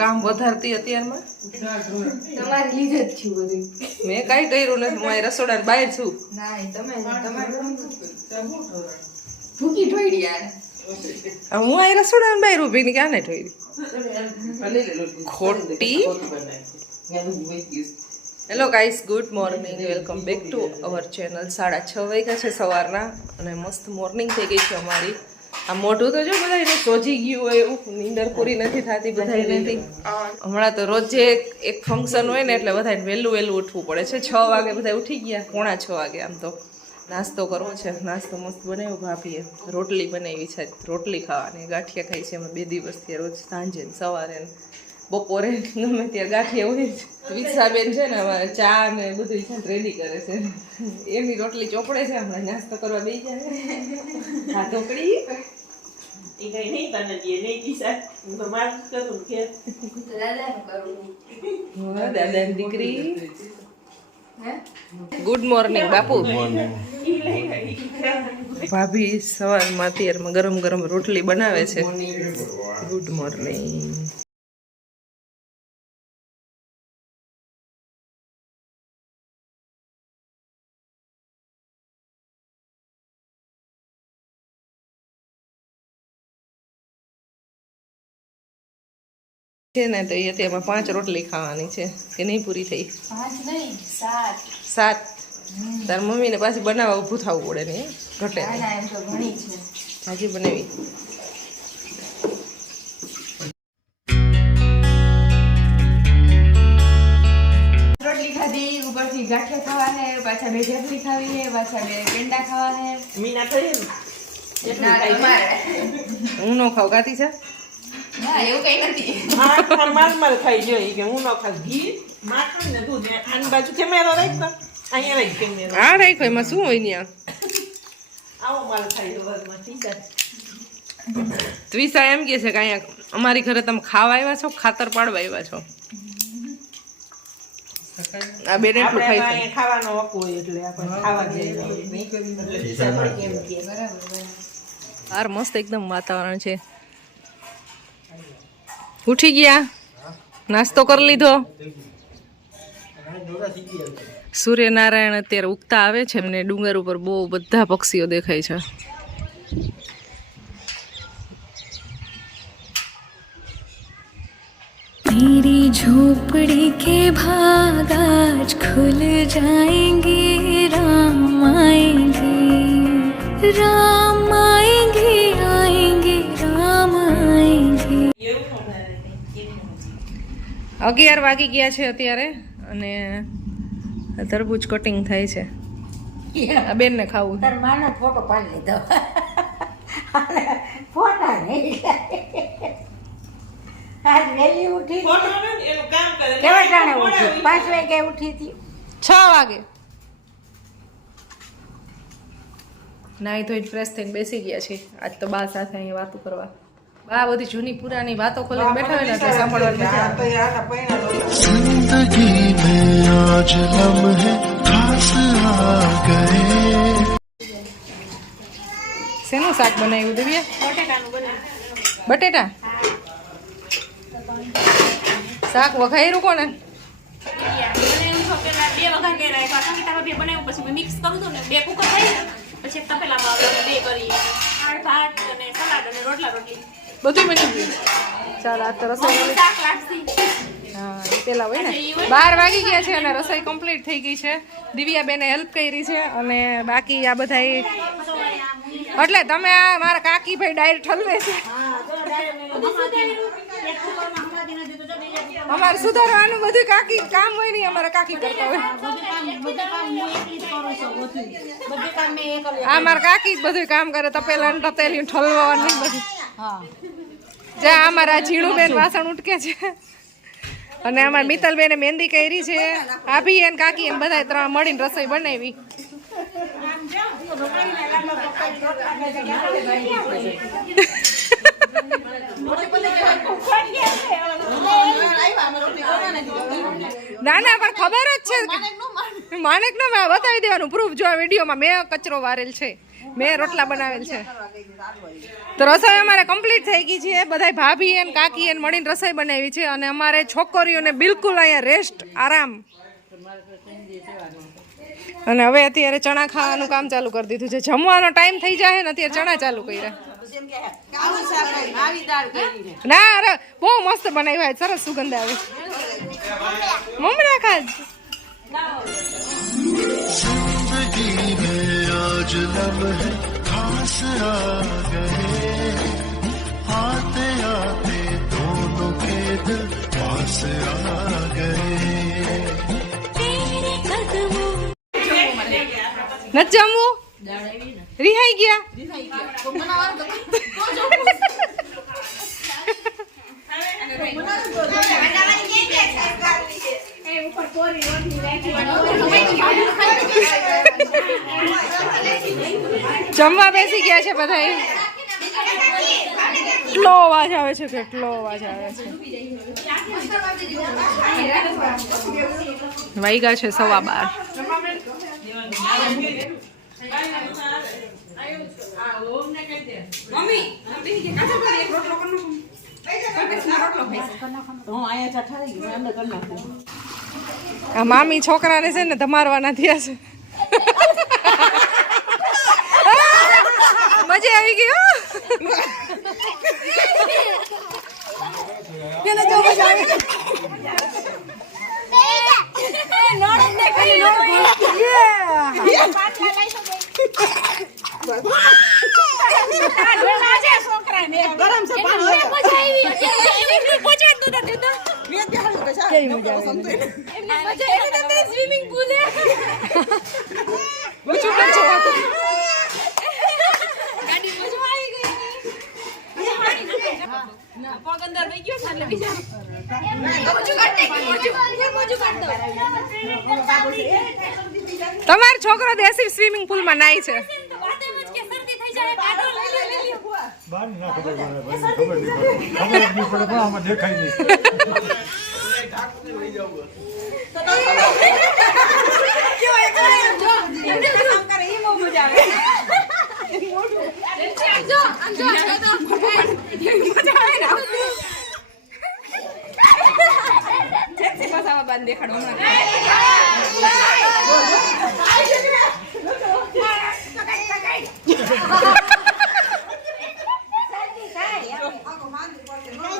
કામ વધારતી અત્યારમાં તમારે લીધે જ છું બધું. મેં કાંઈ કર્યું નથી હું અહીં રસોડા બહાર છું. ના એ તમે તમારે ભૂકી ઠોઈડી યાર. હું અહીં રસોડા બહાર ઊભી ની ક્યાં ને ઠોઈ ખોટી? Hello guys good morning welcome back to our channel સાડા છ વાગ્યા છે સવારના અને મસ્ત મોર્નિંગ થઈ ગઈ છે અમારી. આ મોઢું તો જો બધાને સોજી ગયું હોય એવું નીંદર પૂરી નથી થતી બધાને હમણાં તો રોજે એક એક ફંક્શન હોય ને એટલે બધા વહેલું વહેલું ઉઠવું પડે. છે છ વાગે બધા ઉઠી ગયા પોણા છ વાગે આમ તો. નાસ્તો કરવો છે નાસ્તો મસ્ત બનાવ્યો ભાભીએ રોટલી બનાવી છે રોટલી ખાવાની ગાંઠિયા ખાઈ છે અમે બે દિવસથી રોજ સાંજે ને સવારે બપોરે ગમે ત્યાં ગાંઠિયા હોય જ. વિત્સાબેન છે ને અમારે ચા ને બધું છે રેડી કરે છે. એમની રોટલી ચોપડે છે હમણાં નાસ્તો કરવા બેસી જાય હા ઢોકળી એ કઈ નહીં તને તો મારું કરું કે. દીકરી. ગુડ મોર્નિંગ બાપુ. ભાભી સવારમાં અત્યારમાં ગરમ ગરમ રોટલી બનાવે છે. ગુડ મોર્નિંગ છે ને તો એ અત્યારમાં પાંચ રોટલી ખાવાની છે. કે નહીં પૂરી થઈ? સાત. તાર મમ્મીને પાછી બનાવવા ઊભું થવું પડે ને ઘટે. ના ના એમ તો ઘણી છે. ભાજી બનાવી. ઉપરથી ગાંઠિયા ખાવા હે પાછા બે ઢેફલી ખાવી હે પાછા બે પેંડા ખાવા હે મીના ખાઈ હું નો ખાવ ગાતી છે? ના એવું કઈ નથી. માખણ માર માલ ખાઈ જોઈ કે હું ન ખાસ ઘી માખણ ને દૂધ ને આની બાજુ કેમેરો રાખ તો. અહીંયા રાખ કેમેરો આ રાખ્યો એમાં શું હોય ત્યાં? આવો માલ ખાઈ લો ઘરમાં ઠીક છે. ત્વિષા એમ કહે છે કે અહીંયા અમારી ઘરે તમે ખાવા આવ્યા છો ખાતર પાડવા આવ્યા છો? આ બેને ખાઈ ખાવાનો હોય એટલે આપણે ખાવા જઈએ. બરાબર બરાબર. મસ્ત એકદમ વાતાવરણ છે. ઉઠી ગયા નાસ્તો કરી લીધો સૂર્યનારાયણ અત્યારે ઉગતા આવે છે એમને ડુંગર ઉપર બહુ બધા પક્ષીઓ દેખાય છે मेरी झोपड़ी के भाग आज खुल जाएंगे राम आएंगे राम आएंगे आएंगे અગિયાર વાગી ગયા છે અત્યારે અને તરબૂચ કટિંગ થાય છે. આ બેનને ખાવું તાર માનો ફોટો પાડી લીધો. ફોટા નહીં આજ વહેલી ઉઠી. ફોટો ને એનું કામ કરે. કેવા જાણે ઉઠી? પાંચ વાગે ઉઠી હતી. છ વાગે. નાહી ધોઈ ફ્રેશ થઈને બેસી ગયા છે આજ તો બા સાથે અહીંયા વાતો કરવા. આ બધી જૂની પુરાની વાતો ખોલી બેઠા હોય ને સાંભળવાની શેનું શાક બનાવ્યું દિવ્ય? બટેટા? શાક વઘાયરું કોને મિક્સ ને પછી તપેલામાં બે કરી. ભાત અને સલાડ અને રોટલા રોટલી. બધું બની ગયું. ચાલ આ તો રસોઈ હા પેલા હોય ને. બાર વાગી ગયા છે અને રસોઈ કમ્પ્લીટ થઈ ગઈ છે. દિવ્યા બેને હેલ્પ કરી છે અને બાકી આ બધા એટલે તમે આ મારા કાકી ભાઈ ડાયરેક્ટ હલવે છે. અમારે સુધારવાનું બધું કાકી કામ હોય નહીં અમારા કાકી કરતા હોય. આ મારા કાકી જ બધું કામ કરે તપેલા ને તપેલી ઠલવાનું બધું. જ્યાં અમારા ઝીણુબેન વાસણ ઉટકે છે. અને અમારા મિત્તલબેને મહેંદી કરી છે. આભી એને કાકી એને બધા ત્રણ મળીને રસોઈ બનાવી. ના ના પણ ખબર જ છે માણેક નો બતાવી દેવાનું પ્રૂફ જો આ વિડીયોમાં મેં કચરો વારેલ છે, મેં રોટલા બનાવેલ છે. તો રસોઈ અમારે કમ્પ્લીટ થઈ ગઈ છે. બધા ભાભી એને કાકી એને મળીને રસોઈ બનાવી છે અને અમારે છોકરીઓને બિલકુલ અહીંયા રેસ્ટ આરામ. અને હવે અત્યારે ચણા ખાવાનું કામ ચાલુ કરી દીધું છે. જમવાનો ટાઈમ થઈ જાય ને અત્યારે ચણા ચાલુ કર્યા. ના અરે બહુ મસ્ત બનાવ્યા છે, સરસ સુગંધ આવે છે મમરા ખાજ जिंदगी में आज लम्हे खास आ गए आते आते दोनों के दिल पास आ गए નથી જમવું રિહાઈ ગયા જમવા બેસી ગયા છે બધા કેટલો અવાજ આવે છે? કેટલો અવાજ આવે છે? વાઈગા છે સવા બાર. મામી છોકરાને છે ને ધમારવાના થયા છે મજા આવી ગયો હો. ગરમ છે પાણી સ્વિમિંગ પુલ ઊંચું કરજો. પગ અંદર વહી ગયો છે. એટલે બીજા તમારો છોકરો દેશી સ્વિમિંગ પુલમાં નાય છે દેખાય વચ ના જ આમાં દેખાય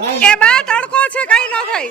નહીં એ બા તડકો છે કઈ ન થાય.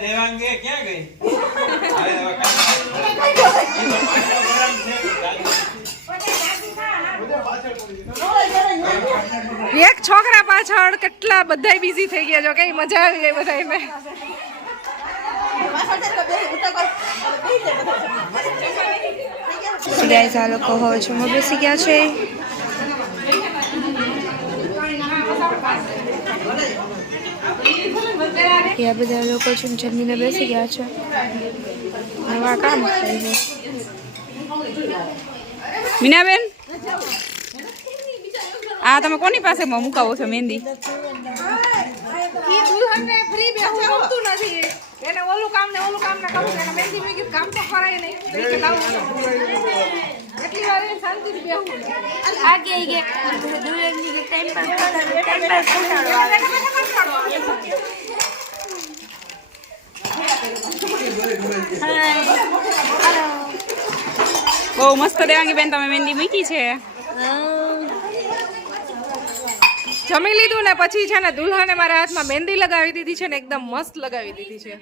દેવાંગે ક્યાં ગઈ એક છોકરા પાછળ બધા બિઝી થઈ ગયા છો. કઈ મજા આવી ગઈ બધાયને ગાઈસ આ લોકો હવે જમવા બેસી ગયા છે. આ બધા લોકો છે જમીને બેસી ગયા છે. નવા કામ મીનાબેન? આ તમે કોની પાસે મુકાવો છો મહેંદી? બેહવું નથી. એને ઓલું કામ ને ઓલું કામ ને એને મહેંદી મેં કીધું કામ તો કરાય નહીં. તો ઈ એટલી વાર શાંતિથી બેહવું આગે આગે દુલ્હનની ટાઈમ પાસ ટાઈમ પાસ બહુ મસ્ત દેવાંગી બેન તમે મહેંદી મૂકી છે. જમી લીધું ને પછી છે ને દુલ્હાને મારા હાથમાં મહેંદી લગાવી દીધી છે ને એકદમ મસ્ત લગાવી દીધી છે.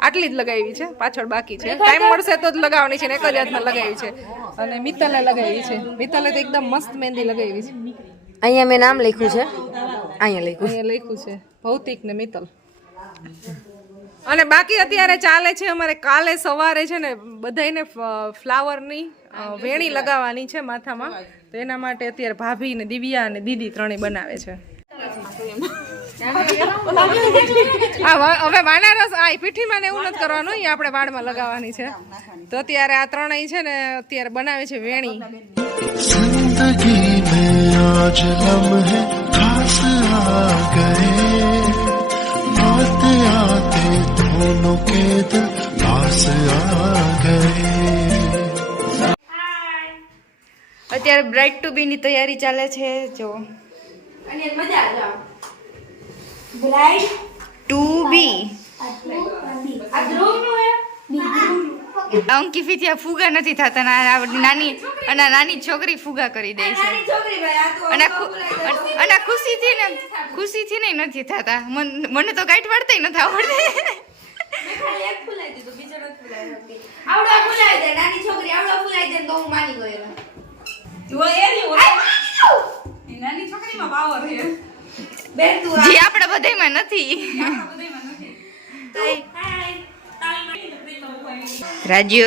આટલી જ લગાવી છે પાછળ બાકી છે. ટાઈમ મળશે તો જ લગાવવાની છે ને એક જ હાથમાં લગાવી છે. અને મિત્તલે લગાવી છે. મિત્તલે તો એકદમ મસ્ત મહેંદી લગાવી છે. અહીંયા મેં નામ લખ્યું છે. અહીંયા લખ્યું. અહીંયા લખ્યું છે. ભૌતિક ને મિત્તલ. અને બાકી અત્યારે ચાલે છે અમારે કાલે સવારે છે ને બધાને ફ્લાવરની વેણી લગાવવાની છે માથામાં. તો એના માટે અત્યારે ભાભી ને દિવ્યા અને દીદી ત્રણેય બનાવે છે. હવે વાનારસ આ પીઠીમાં ને એવું નથી કરવાનું એ આપણે વાળમાં લગાવવાની છે. તો અત્યારે આ ત્રણેય છે ને અત્યારે બનાવે છે વેણી. આ के दिल पास आ गए અત્યારે બ્રાઇડ ટુ બી ની તૈયારી ચાલે છે જો અને મજા આવે બ્રાઇડ ટુ બી આ ધ્રુવ નું હે અંકી ફીથી ફુગા નથી થતા અને આ નાની અને આ નાની છોકરી ફુગા કરી દે છે છોકરી ભાઈ આ તો અને આ ખુ- અને આ ખુશીથી ને ખુશીથી નહીં નથી થતા મન- મને તો કાંઈ વાળતા નથી આવડતી ખાલી એક ફૂલાઈ દીધું બીજો નથી ફૂલાઈ શકતી. આવડો ફૂલાઈ દે નાની છોકરી આવડો ફૂલાઈ દે તો હું માની ગયો એમાં. નાની છોકરીમાં પાવર છે. બેન તું જી આપણે બધાયમાં નથી. રાજુ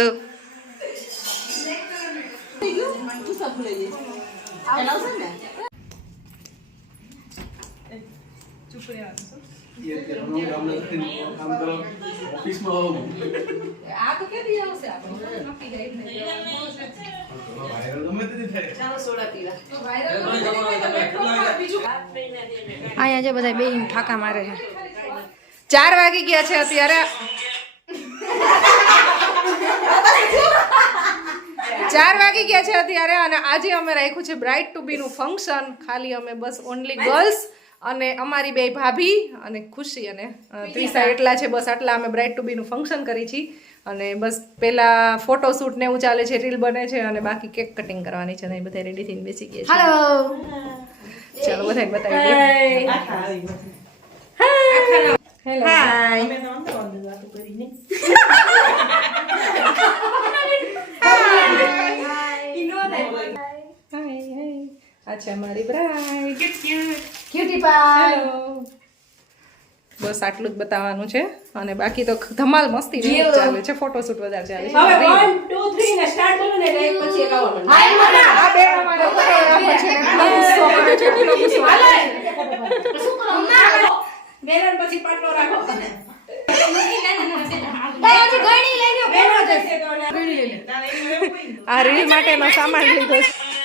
આ તો કેદી આવશે આપણે નક્કી જાય જ નહીં. અહીંયા જે બધા બે ઠાકા મારે છે ચાર વાગી ગયા છે અત્યારે ચાર વાગી ગયા છે અત્યારે અને આજે અમે રાખ્યું છે બ્રાઇટ ટુ બી નું ફંક્શન ખાલી અમે બસ ઓનલી ગર્લ્સ અને અમારી બે ભાભી અને ખુશી અને ત્રીસા એટલા છે બસ આટલા અમે બ્રાઇડ ટુ બીનું ફંક્શન કરી છીએ અને બસ પેલા ફોટોશૂટ ને એવું ચાલે છે રીલ બને છે અને બાકી કેક કટિંગ કરવાની છે ને એ બધા રેડી થઈને બેસી ગયા છે. ચાલો બધાને બતાવી દઈએ કરીને. હાય હાય અચ્છા મારી બ્રાઇડ ક્યુટી પાય બસ આટલું જ બતાવવાનું છે. અને બાકી તો ધમાલ મસ્તી ચાલે છે. ફોટોશૂટ વધારે ચાલે છે. હવે વન ટુ થ્રી ને સ્ટાર્ટ કરો ને એક પછી એક આવવાનું આ બે અમારે છે, છે. બેલન પછી પાટલો રાખો. આ રીલ માટેનો સામાન લીધો છે. આ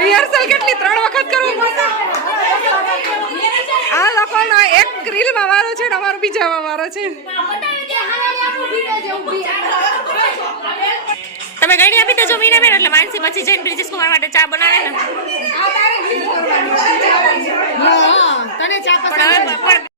રિહર્સલ કેટલી? ત્રણ વખત કરવું પડશે? આ લોકોનો એક રીલમાં વારો છે ને અમારો બીજામાં વારો છે. તમે ગણી આપી દેજો મીના બેન એટલે માનસી પછી જઈને બ્રિજેશ કુમાર માટે ચા બનાવે ને. પણ હવે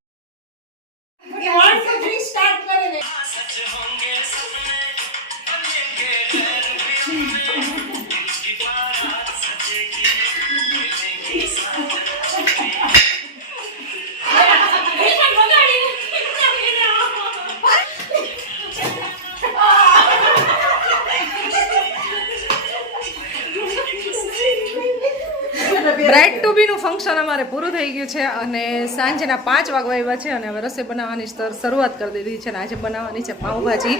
ફંક્શન પૂરું થઈ ગયું છે અને સાંજના પાંચ વાગવા આવ્યા છે અને હવે રસોઈ બનાવવાની શર- શરૂઆત કરી દીધી છે અને આજે બનાવવાની છે પાઉંભાજી.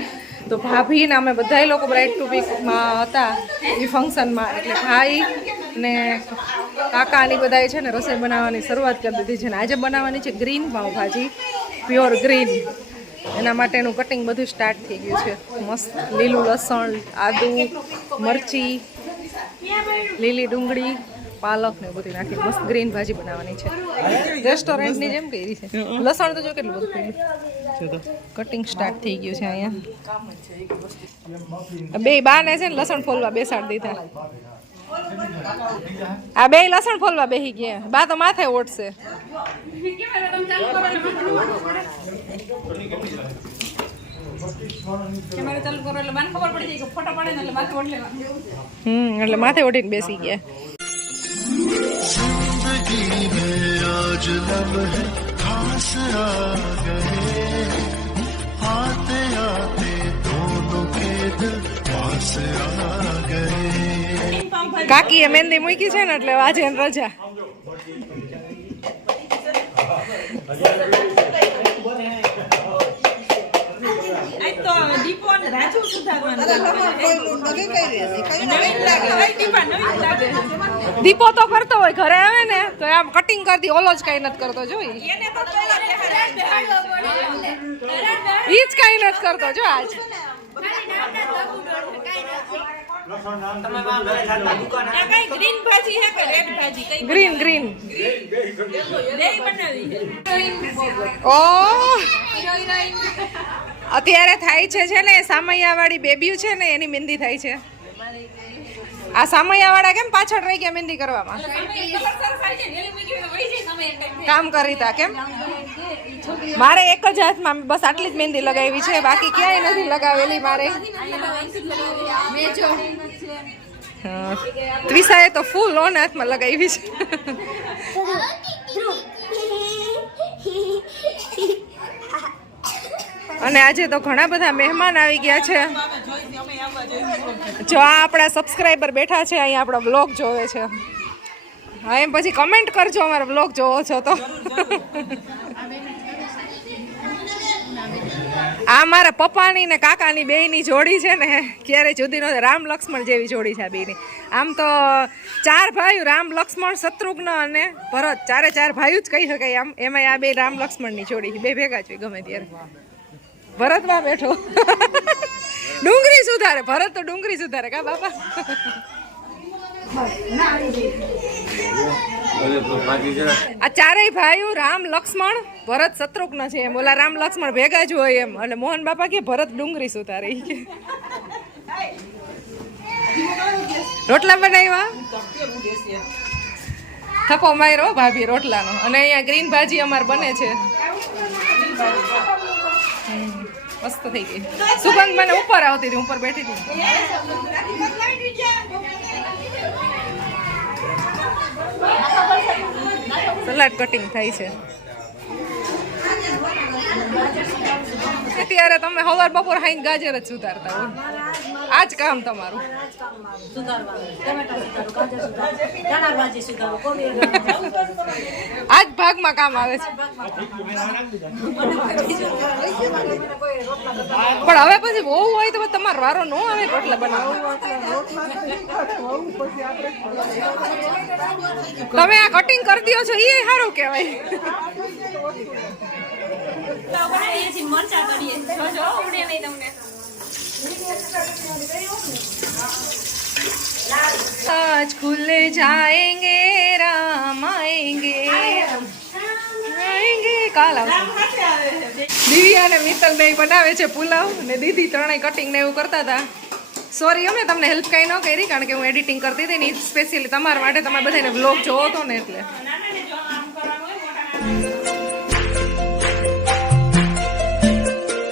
તો ભાભી અમે બધાય લોકો બ્રાઇડ ટુ બીમાં હતા એ ફંક્શનમાં એટલે ભાઈ ને કાકા ને બધાય છે ને રસોઈ બનાવવાની શરૂઆત કરી દીધી છે અને આજે બનાવવાની છે ગ્રીન પાઉંભાજી પ્યોર ગ્રીન એના માટેનું કટિંગ બધું સ્ટાર્ટ થઈ ગયું છે. મસ્ત લીલું લસણ, આદુ, મરચી, લીલી ડુંગળી પાલક ને બધું નાખી મસ્ત ગ્રીન ભાજી બનાવવાની છે. રેસ્ટોરન્ટની જેમ કરી છે. લસણ તો જો કેટલું બધું પડ્યું કટિંગ સ્ટાર્ટ થઈ ગયું છે અહીંયા. બે બાને છે ને લસણ ફોલવા બેસાડી દીધા. આ બે લસણ ફોલવા બેસી ગયા. બા તો માથે ઓટશે. કેમેરા ચાલુ કરો એટલે મને ખબર પડી જાય કે ફોટો પડે ને એટલે માથે ઓઢ લેવાનું હમ એટલે માથે ઓઢીને બેસી ગયા. जिंदगी में आज लम्हे खास पास आ गए आते आते दोनों के दिल पास आ गए કાકીએ મહેંદી મૂકી છે ને એટલે આજે એને રજા આજ તો દીપો અને રાજુ સુધારવાનું તો કરતો હોય? ઘરે આવે ને તો આમ કટિંગ કરતી ઓલો જ કઈ નથી કરતો જો ઈ. એને તો પહેલા દેખાડે ઈ જ કઈ નથી કરતો જો આજ. ગ્રીન ભાજી હે કે રેડ ભાજી? કઈ ગ્રીન ગ્રીન ઓ અત્યારે થાય છે છે ને સામૈયાવાળી બેબીઓ છે ને એની મહેંદી થાય છે. આ સામૈયાવાળા કેમ પાછળ રહી ગયા મહેંદી કરવામાં? કામ કરી તા કેમ? મારે એક જ હાથમાં બસ આટલી જ મહેંદી લગાવી છે બાકી ક્યાંય નથી લગાવેલી મારે. ત્રિસાએ તો ફૂલ ઓન હાથમાં લગાવી છે. અને આજે તો ઘણા બધા મહેમાન આવી ગયા છે. જો આ આપણા સબસ્ક્રાઈબર બેઠા છે અહીંયા આપણો બ્લોગ જોવે છે. હા, એમ પછી કમેન્ટ કરજો, અમારો બ્લોગ જોવો છો તો. આ મારા પપ્પાની ને કાકાની બેયની જોડી છે ને, ક્યારે જુદી નો રામ લક્ષ્મણ જેવી જોડી છે આ બેયની. આમ તો ચાર ભાઈઓ રામ લક્ષ્મણ, શત્રુઘ્ન અને ભરત. ચારે ચાર ભાઈઓ જ કહી શકાય આમ એમાં આ બે રામ લક્ષ્મણની જોડી બે ભેગા છે ગમે ત્યારે. ભરતમાં બેઠો. ડુંગળી સુધારે, ભરત તો ડુંગળી સુધારે, કા બાપા? આ ચારેય ભાઈઓ રામ લક્ષ્મણ, ભરત શત્રુઘ્ન છે એમ. ઓલા રામ લક્ષ્મણ ભેગા જ હોય એમ. એટલે મોહન બાપા કે ભરત ડુંગળી સુધારે. કે. રોટલા બનાવ્યા? થપ્પો માર્યો ભાભી રોટલાનો. અને અહીંયા ગ્રીન ભાજી અમાર બને છે. મસ્ત થઈ ગઈ. સુગંધ મને ઉપર આવતી હતી, ઉપર બેઠી હતી. સલાડ કટિંગ થાય છે. અત્યારે તમે સવાર બપોર ખાઈને ગાજર જ સુધારતા હો આ જ કામ તમારું. આ જ ભાગમાં કામ આવે છે. પણ હવે પછી બહુ હોય તો તમારો વારો ન આવે રોટલા બનાવો તમે આ કટિંગ કરી દો છો એ સારું કહેવાય. મરચા કરીએ જો નહીં તમને. आज खुल जाएंगे राम आएंगे आएंगे કાલ આવશે દિવ્યા અને મિત્તલ બે બનાવે છે પુલાવ ને દીદી ત્રણેય કટિંગ ને એવું કરતા હતા સોરી અમે તમને હેલ્પ કઈ ન કરી કારણ કે હું એડિટિંગ કરતી હતી ને સ્પેશિયલી તમારા માટે તમે બધાને બ્લોગ જોવો હતો ને એટલે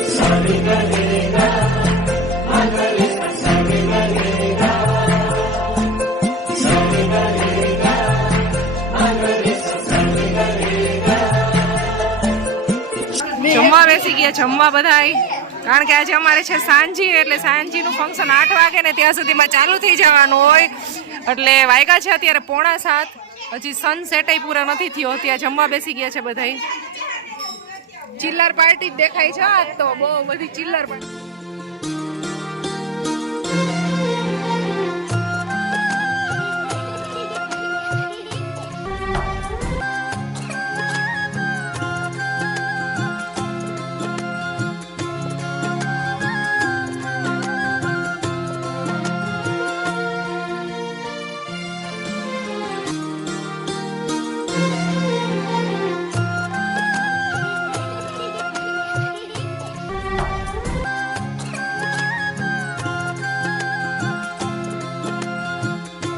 જમવા બેસી ગયા જમવા બધાય. કારણ કે આજે અમારે છે સાંજી, એટલે સાંજીનું ફંક્શન આઠ વાગે ને ત્યાં સુધીમાં ચાલુ થઈ જવાનું હોય. એટલે વાયગા છે અત્યારે પોણા સાત. હજી સનસેટય પૂરા નથી થયો. ત્યાં જમવા બેસી ગયા છે બધાય. ચિલ્લર પાર્ટી જ દેખાય છે. આજ તો બહુ બધી ચિલ્લર પાર્ટી